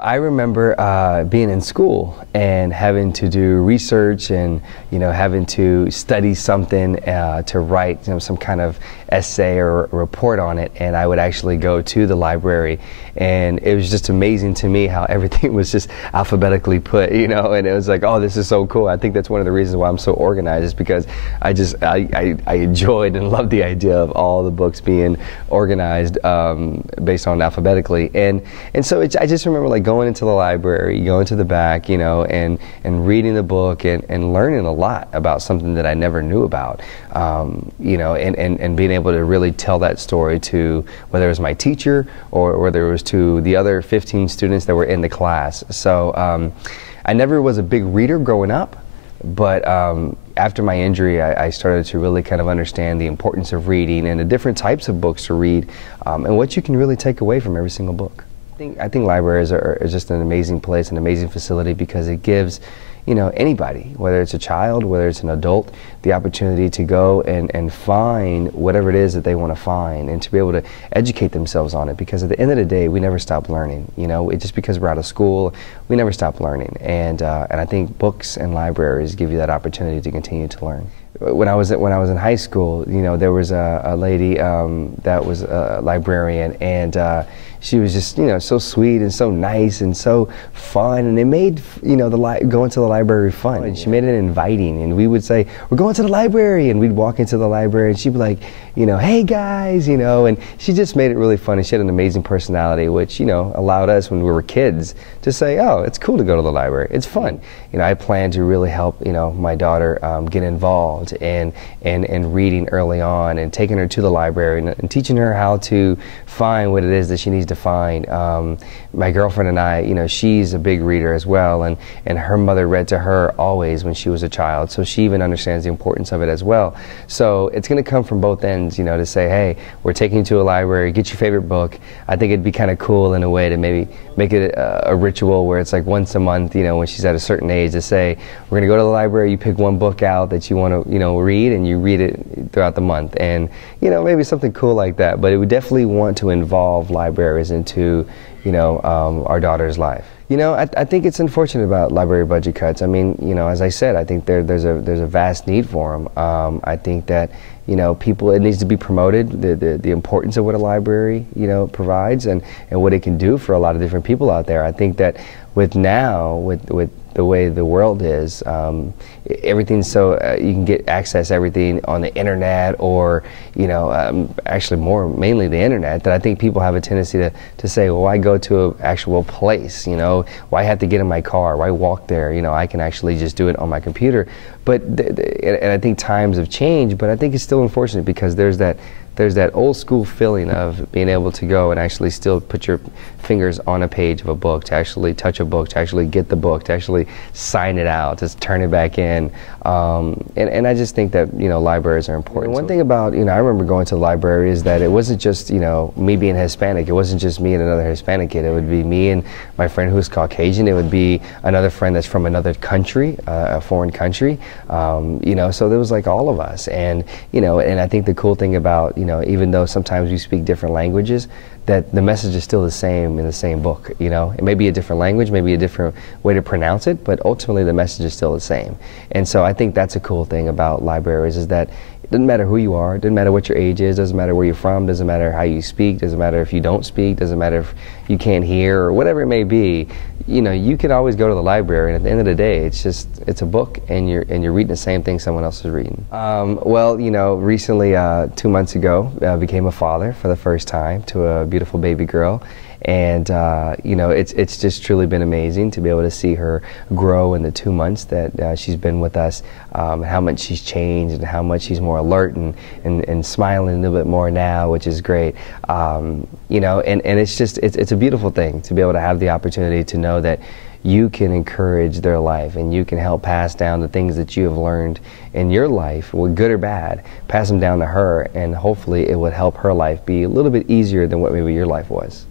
I remember being in school and having to do research and having to study something to write some kind of essay or report on it, and I would actually go to the library, and it was just amazing to me how everything was just alphabetically put, and it was like, oh, this is so cool. I think that's one of the reasons why I'm so organized, is because I enjoyed and loved the idea of all the books being organized based on alphabetically, and so I just remember like going into the library, going to the back, and reading the book and learning a lot about something that I never knew about, and being able to really tell that story to whether it was my teacher or whether it was to the other 15 students that were in the class. So I never was a big reader growing up, but after my injury, I started to really kind of understand the importance of reading and the different types of books to read, and what you can really take away from every single book. I think libraries are just an amazing place, an amazing facility, because it gives anybody, whether it's a child, whether it's an adult, the opportunity to go and find whatever it is that they want to find, and to be able to educate themselves on it, because at the end of the day, we never stop learning. Just because we're out of school, we never stop learning, and I think books and libraries give you that opportunity to continue to learn. When I was in high school, there was a lady that was a librarian, and she was just so sweet and so nice and so fun, and it made going to the library fun. And she made it inviting, and we would say, we're going to the library, and we'd walk into the library, and she'd be like, hey guys, and she just made it really fun. And she had an amazing personality, which allowed us when we were kids to say, oh, it's cool to go to the library, it's fun. I plan to really help my daughter get involved in reading early on, and taking her to the library and teaching her how to find what it is that she needs to find. My girlfriend and I, she's a big reader as well, and her mother read to her always when she was a child, so she even understands the importance of it as well. So it's going to come from both ends, to say, hey, we're taking you to a library, get your favorite book. I think it'd be kind of cool in a way to maybe make it a ritual where it's like once a month, when she's at a certain age, to say, we're going to go to the library, you pick one book out that you want to read, and you read it throughout the month, and maybe something cool like that. But it would definitely want to involve libraries into our daughter's life. I think it's unfortunate about library budget cuts. I mean, as I said, I think there's a vast need for them. I think that people, it needs to be promoted, the importance of what a library provides, and what it can do for a lot of different people out there. I think that with the way the world is, everything's so you can get access everything on the internet, or actually mainly the internet, that I think people have a tendency to say, well, why go to an actual place? Why have to get in my car? Why walk there? I can actually just do it on my computer. But and I think times have changed, but I think it's still unfortunate, because there's that old school feeling of being able to go and actually still put your fingers on a page of a book, to actually touch a book, to actually get the book, to actually sign it out, to turn it back in. And I just think that libraries are important. One thing about I remember going to the library is that it wasn't just me being Hispanic. It wasn't just me and another Hispanic kid. It would be me and my friend who's Caucasian. It would be another friend that's from another country, a foreign country. So there was like all of us, and and I think the cool thing about even though sometimes we speak different languages, that the message is still the same in the same book. It may be a different language, maybe a different way to pronounce it, but ultimately the message is still the same. And so I think that's a cool thing about libraries, is that it doesn't matter who you are, it doesn't matter what your age is, doesn't matter where you're from, doesn't matter how you speak, doesn't matter if you don't speak, doesn't matter if you can't hear, or whatever it may be. You can always go to the library, and at the end of the day, it's a book, and you're reading the same thing someone else is reading. Well, recently, 2 months ago, became a father for the first time to a beautiful baby girl. And it's just truly been amazing to be able to see her grow in the 2 months that she's been with us, how much she's changed, and how much she's more alert and smiling a little bit more now, which is great. And it's a beautiful thing to be able to have the opportunity to know that you can encourage their life, and you can help pass down the things that you have learned in your life, good or bad, pass them down to her, and hopefully it would help her life be a little bit easier than what maybe your life was.